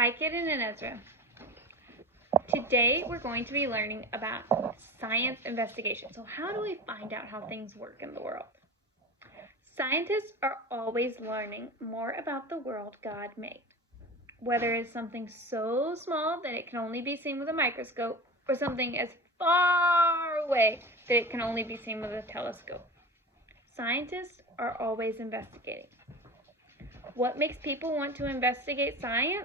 Hi, Kaden and Ezra. Today we're going to be learning about science investigation. So how do we find out how things work in the world? Scientists are always learning more about the world God made, whether it's something so small that it can only be seen with a microscope or something as far away that it can only be seen with a telescope. Scientists are always investigating. What makes people want to investigate science?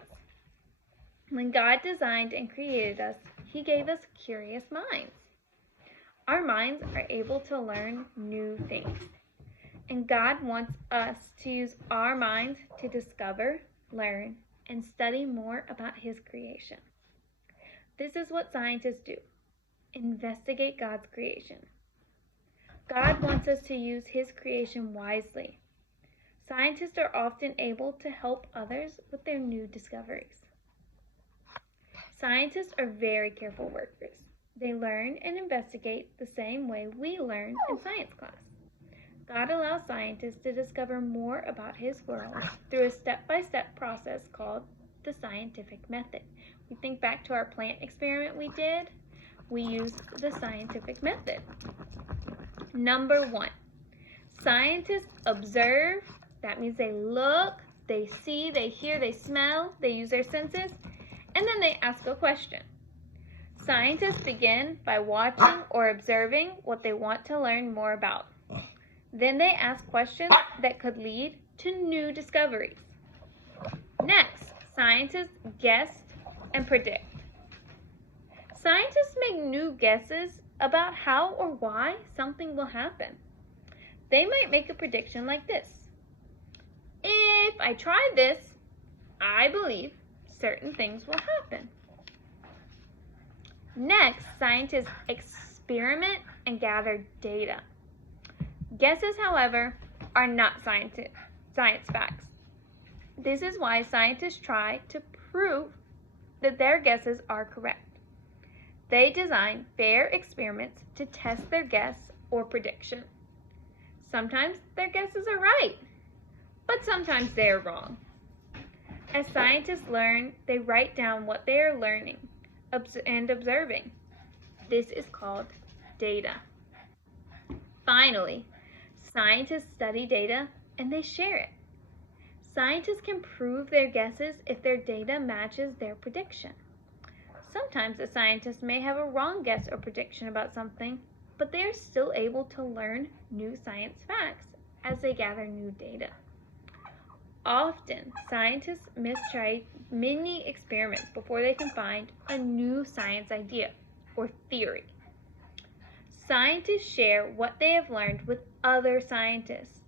When God designed and created us, He gave us curious minds. Our minds are able to learn new things. And God wants us to use our minds to discover, learn, and study more about His creation. This is what scientists do. Investigate God's creation. God wants us to use His creation wisely. Scientists are often able to help others with their new discoveries. Scientists are very careful workers. They learn and investigate the same way we learn in science class. God allows scientists to discover more about His world through a step-by-step process called the scientific method. We think back to our plant experiment we did. We used the scientific method. Number 1, scientists observe. That means they look, they see, they hear, they smell, they use their senses, and then they ask a question. Scientists begin by watching or observing what they want to learn more about. Then they ask questions that could lead to new discoveries. Next, scientists guess and predict. Scientists make new guesses about how or why something will happen. They might make a prediction like this. If I try this, I believe certain things will happen. Next, scientists experiment and gather data. Guesses, however, are not science facts. This is why scientists try to prove that their guesses are correct. They design fair experiments to test their guess or prediction. Sometimes their guesses are right, but sometimes they are wrong. As scientists learn, they write down what they are learning and observing. This is called data. Finally, scientists study data and they share it. Scientists can prove their guesses if their data matches their prediction. Sometimes a scientist may have a wrong guess or prediction about something, but they are still able to learn new science facts as they gather new data. Often, scientists try many experiments before they can find a new science idea or theory. Scientists share what they have learned with other scientists,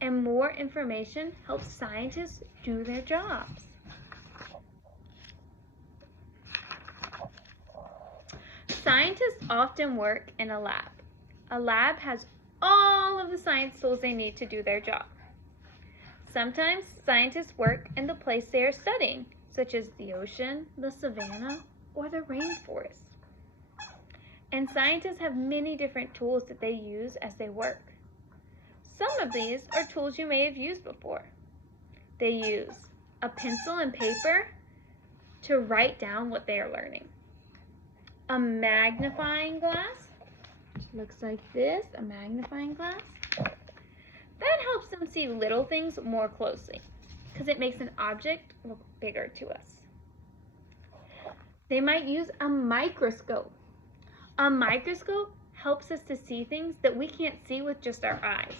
and more information helps scientists do their jobs. Scientists often work in a lab. A lab has all of the science tools they need to do their job. Sometimes scientists work in the place they are studying, such as the ocean, the savanna, or the rainforest. And scientists have many different tools that they use as they work. Some of these are tools you may have used before. They use a pencil and paper to write down what they are learning. A magnifying glass, which looks like this, a magnifying glass. That helps them see little things more closely because it makes an object look bigger to us. They might use a microscope. A microscope helps us to see things that we can't see with just our eyes.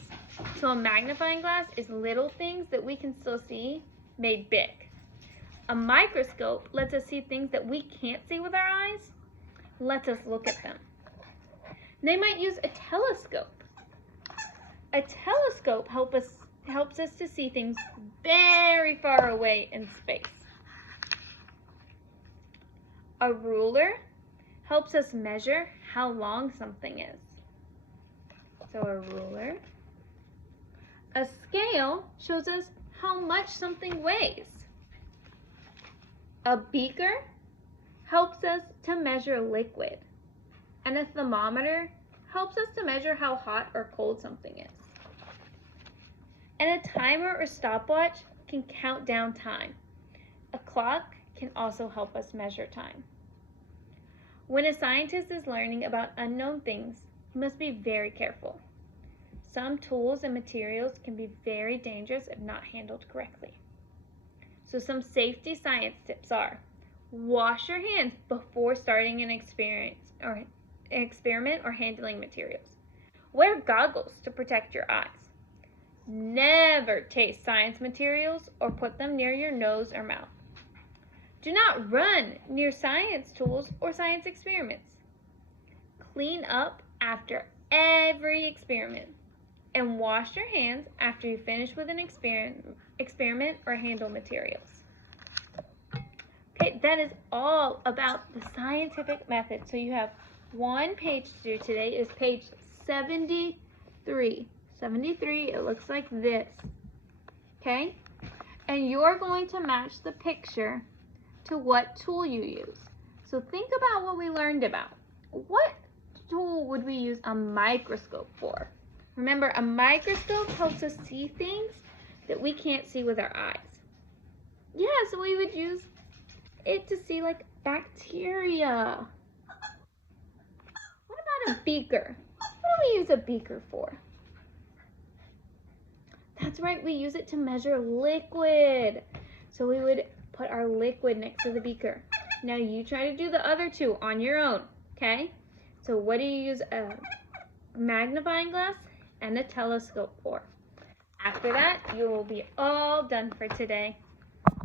So a magnifying glass is little things that we can still see made big. A microscope lets us see things that we can't see with our eyes, lets us look at them. They might use a telescope. A telescope helps us to see things very far away in space. A ruler helps us measure how long something is. So a ruler. A scale shows us how much something weighs. A beaker helps us to measure liquid. And a thermometer helps us to measure how hot or cold something is. And a timer or stopwatch can count down time. A clock can also help us measure time. When a scientist is learning about unknown things, he must be very careful. Some tools and materials can be very dangerous if not handled correctly. So some safety science tips are: wash your hands before starting an experiment or handling materials. Wear goggles to protect your eyes. Never taste science materials or put them near your nose or mouth. Do not run near science tools or science experiments. Clean up after every experiment and wash your hands after you finish with an experiment or handle materials. Okay, that is all about the scientific method. So you have one page to do today. Is page 73. 73, it looks like this. Okay? And you're going to match the picture to what tool you use. So think about what we learned about. What tool would we use a microscope for? Remember, a microscope helps us see things that we can't see with our eyes. Yeah, so we would use it to see like bacteria. What about a beaker? What do we use a beaker for? That's right, we use it to measure liquid. So we would put our liquid next to the beaker. Now you try to do the other two on your own, okay? So what do you use a magnifying glass and a telescope for? After that, you will be all done for today.